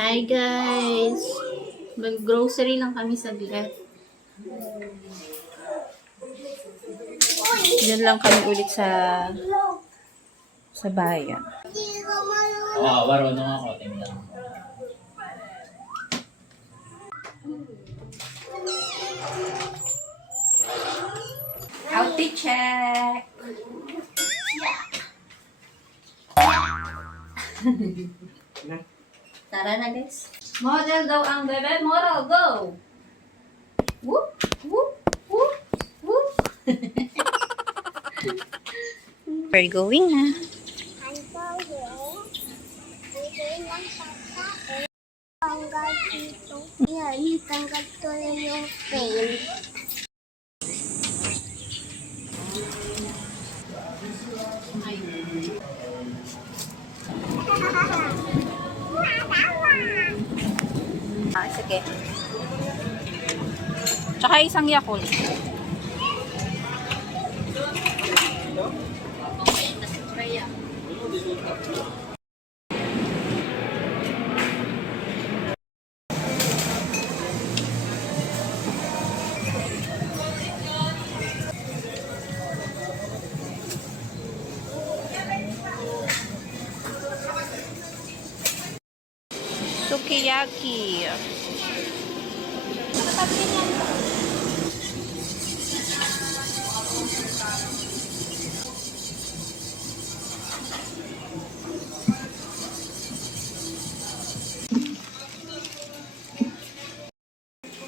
Hi guys! Mag-grocery lang kami saglit. Diyan lang kami ulit sa bayan. Oo, marunong ako. Tingnan. Outfit check! Tara na guys. Model daw ang bebe. Model, go! Whoop! Whoop! Whoop! Whoop! We're going na. Tanggal dito. Yan, tanggal ko na yung paint. Sige. Tsaka isang Yakult. Sukiyaki.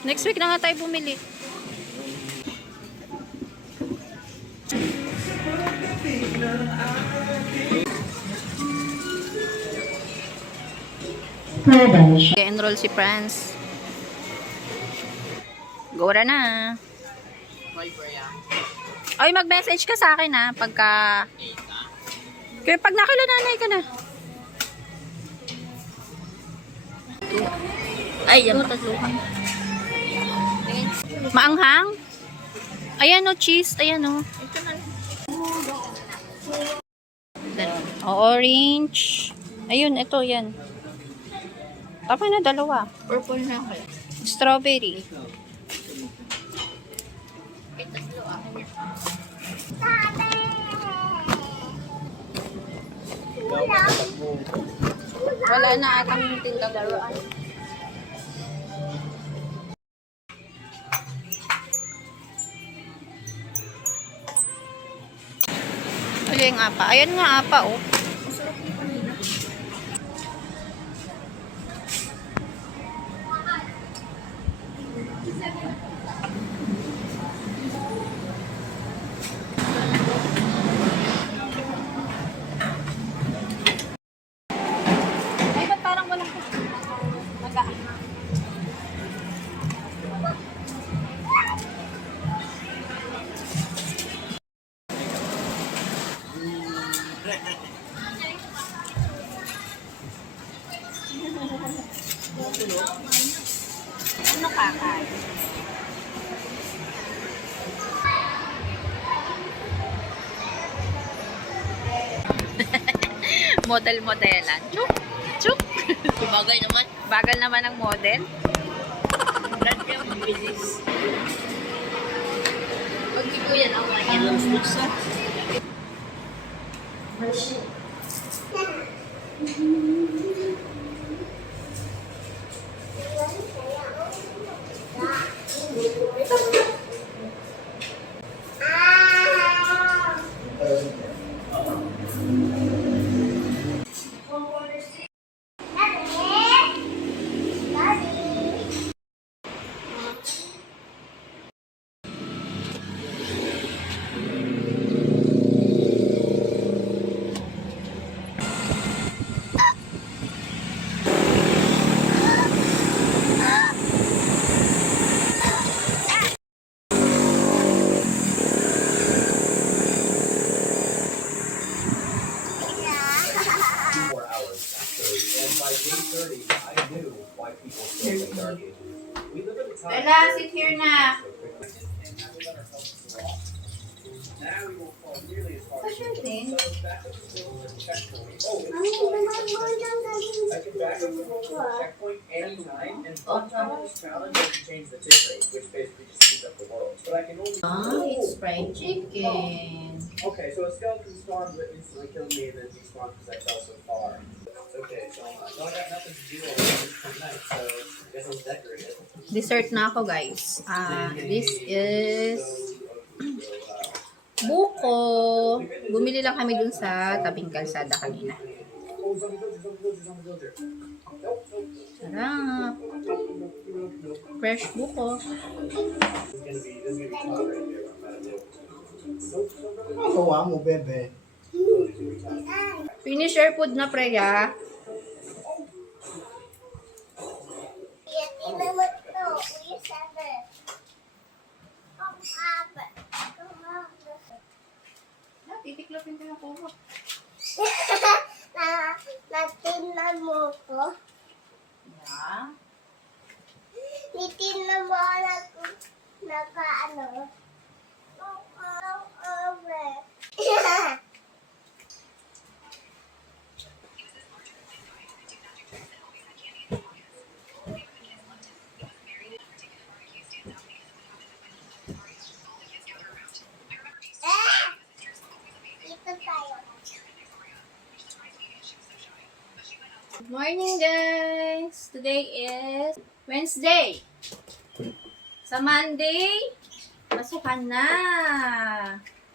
Next week na nga tayo bumili. Enroll si Franz. Gora na. Oy, mag-message ka sa akin ha pagka kaya pag nakilananay ka na. Ay, yan tatluhan. Maanghang? Ayan o, cheese. Ayan o. Orange. Ayun, ito, yan. Tama na, dalawa. Purple na ako. Strawberry. Wala na atang tindang laruan. Wala yung apa. Ayan nga apa, oh. Ay, ba't parang walang magaan? Ano kakain? Model-modelan. Chuk! Chuk! Bagay naman. Bagal naman ang model. Brand kayo mabilis. Pag di ko yan, awa yan. Bella, sit here na. What's your thing? Ano, naman mo yung galing can back up the roll to the checkpoint anytime, and fun time in this challenge is to change the tip rate, which basically just speeds up the world. But I can only. It's fried chicken. Okay, so a skeleton spawned that instantly killed me and then despawned because I fell so far. Okay, so I got nothing to do all this tonight, so I guess I'll decorate it. Dessert na ako, guys. This is buko. Bumili lang kami dun sa tabing kalsada kanina. Oh, zombie villager. Nope. Sarap. Fresh buko. This is gonna be top right here. Magawa mo, bebe. Finish your food na, Freya. Tingnan mo ito. Kuya Saber. Ang haba. Titiklopin ko yung kubo. Natingnan mo ko. Yeah. Nitingnan mo naka-ano. Ito tayo. Good morning, guys! Today is Wednesday. Sa Monday, pasukan na.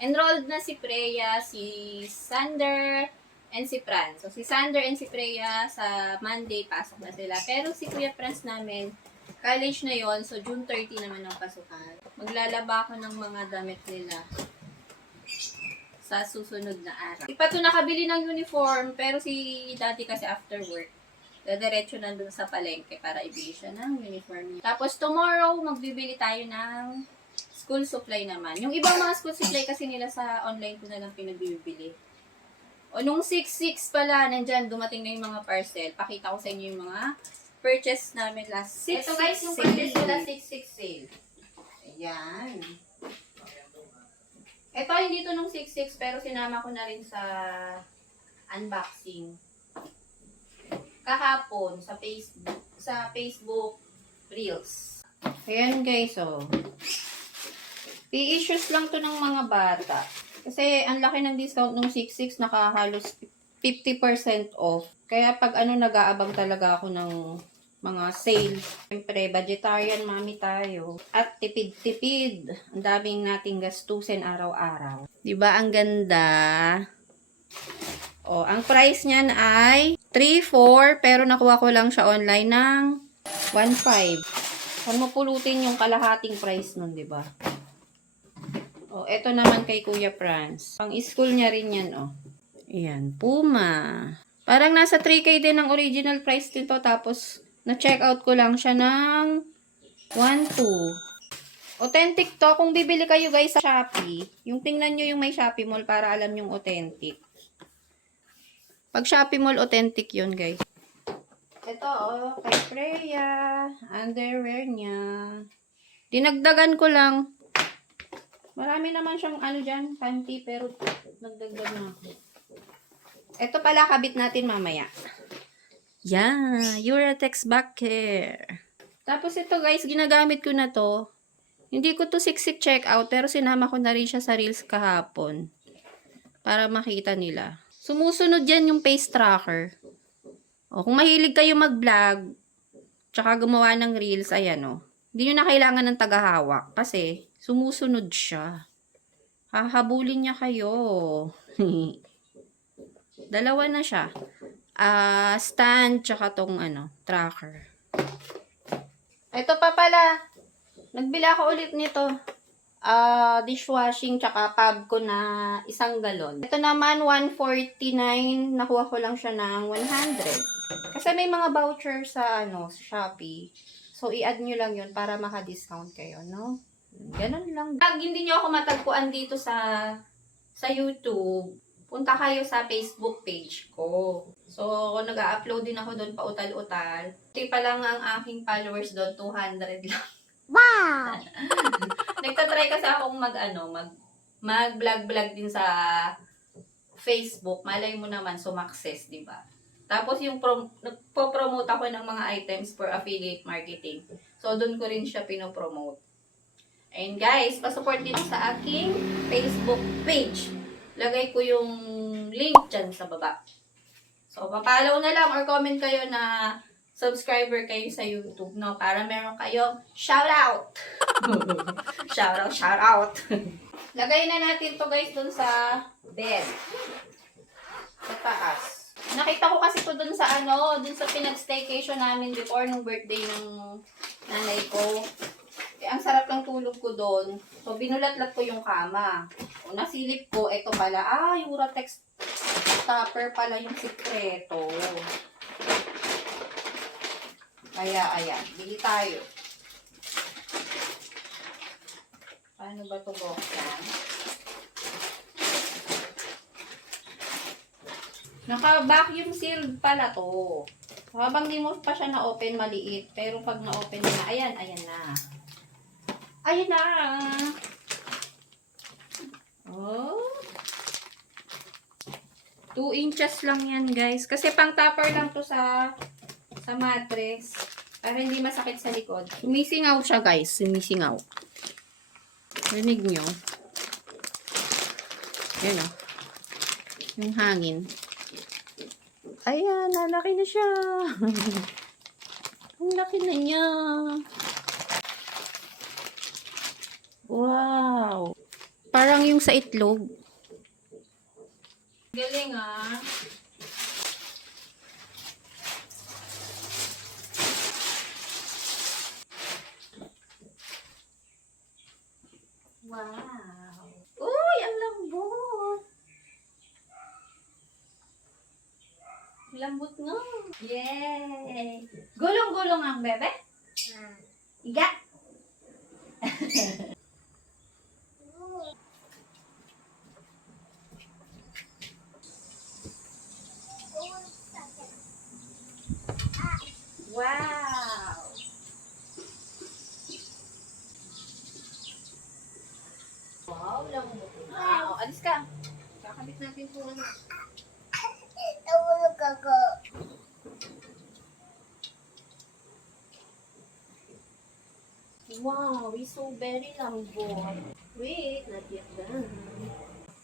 Enrolled na si Freya, si Sander, and si Franz. So, si Sander and si Freya sa Monday, pasok na sila. Pero si Kuya Franz namin, college na yon, so June 30 naman ang pasukan. Maglalaba ako ng mga damit nila sa susunod na araw. Di pa ito nakabili ng uniform, pero si Daddy kasi after work, diretso na dun sa palengke para ibili siya ng uniform. Tapos tomorrow, magbibili tayo ng school supply naman. Yung ibang mga school supply kasi nila sa online ko na lang pinagbibili. O nung 6-6 pala, nandyan, dumating na yung mga parcel. Pakita ko sa inyo yung mga purchase namin last 6-6 Ito guys, yung sale. purchase nila 6-6 sale. Ayan. Ito, hindi to nung 6-6, pero sinama ko na rin sa unboxing. Kahapon, sa Facebook Reels. Ayan guys, oh. I-issues lang to ng mga bata. Kasi ang laki ng discount nung 6-6, nakahalos 50% off. Kaya pag nag-aabang talaga ako ng mga sale. Siyempre, vegetarian mami tayo. At tipid-tipid. Ang daming nating gastusin araw-araw. Diba ang ganda? O, ang price niyan ay 3-4, pero nakuha ko lang siya online ng 1-5. Saan mo pulutin yung kalahating price nun, diba? O, eto naman kay Kuya Franz. Pang school niya rin yan, o. Ayan, Puma. Parang nasa 3K din ang original price nito, tapos na-check out ko lang siya ng 1-2. Authentic to. Kung bibili kayo guys sa Shopee, yung tingnan nyo yung may Shopee Mall para alam yung authentic. Pag Shopee Mall, authentic yun guys. Ito kay Freya. Underwear niya. Dinagdagan ko lang. Marami naman siyang dyan, panty, pero nagdagdag na ako. Ito pala, kabit natin mamaya. Yeah, Uratex back care. Tapos ito guys, ginagamit ko na to. Hindi ko to siksik check out, pero sinama ko na rin siya sa Reels kahapon. Para makita nila. Sumusunod yan yung face tracker. O, kung mahilig kayo mag-vlog, tsaka gumawa ng Reels, ayan o. Hindi nyo na kailangan ng tagahawak, kasi sumusunod siya. Hahabulin niya kayo. Dalawa na siya. Stand, tsaka tong tracker. Ito pa pala. Nagbila ako ulit nito. Dishwashing, tsaka pub ko na 1 galon. Ito naman, 149. Nakuha ko lang siya ng 100. Kasi may mga voucher sa Shopee. So, i-add nyo lang yun para maka-discount kayo, no? Ganun lang. Pag hindi nyo ako matagpuan dito sa YouTube, punta kayo sa Facebook page ko. So, nag-a-upload din ako doon pautal-utal. Hindi pa lang ang aking followers doon, 200 lang. Wow! Nagtatry kasi akong mag-vlog din sa Facebook. Malay mo naman, sumakses, di ba? Tapos yung nagpo-promote ako ng mga items for affiliate marketing. So, doon ko rin siya pinopromote. And guys, pasupport din sa aking Facebook page. Lagay ko yung link dyan sa baba. So, papalaw na lang or comment kayo na subscriber kayo sa YouTube, no? Para meron kayong shoutout. Shoutout. Lagay na natin to guys dun sa bed. Sa taas. Nakita ko kasi to dun sa dun sa pinag-staycation namin before nung birthday ng nanay ko. Ang sarap ng tulog ko doon. So, binulat-lat ko yung kama. O, nasilip ko, ito pala. Yung Uratex topper pala yung sikreto. Kaya, ayan. Bili tayo. Paano ba ito buksan? Naka-vacuum sealed pala to. Habang di mo pa siya na-open, maliit. Pero pag na-open na, ayan na. Ayan na. Oh. 2 inches lang yan, guys. Kasi pang topper lang to sa mattress. Para hindi masakit sa likod. Sumisingaw siya, guys. Sumisingaw. Rinig nyo. Yan o. Yung hangin. Ayan, lalaki na siya. Ang laki na niya. Wow. Parang yung sa itlog. Galing ah. Wow. Uy, ang lambot. Lambot nga. Yay. Gulong-gulong ang bebe. Iga. Wow. Wow, lambot na. O, alis ka. Kakabit natin po ano. Nahulog ako. Wow, it's so very lambot. Wait, not yet done.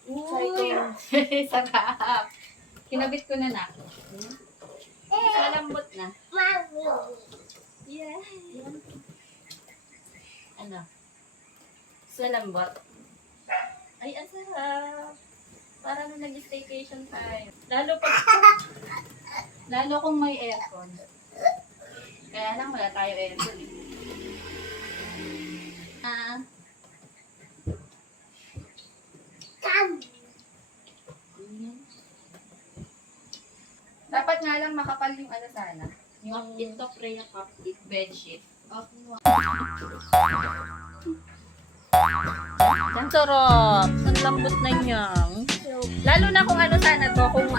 Try ko. Uy, sarap. Kinabit ko na na. Malambot na. Mami. Yeah. Ano? So lambot. Ay, ang sarap. Para na nag-staycation tayo. Lalo kung may aircon. Kaya lang wala tayo aircon eh. Dapat nga lang makapal yung ano sana. Yung ito pre yung update bedsheet. Ang sarap. Ang lambot na niya. Lalo na kung ano sana to, kung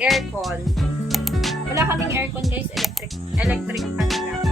aircon. Wala kaming aircon guys, electric fan lang.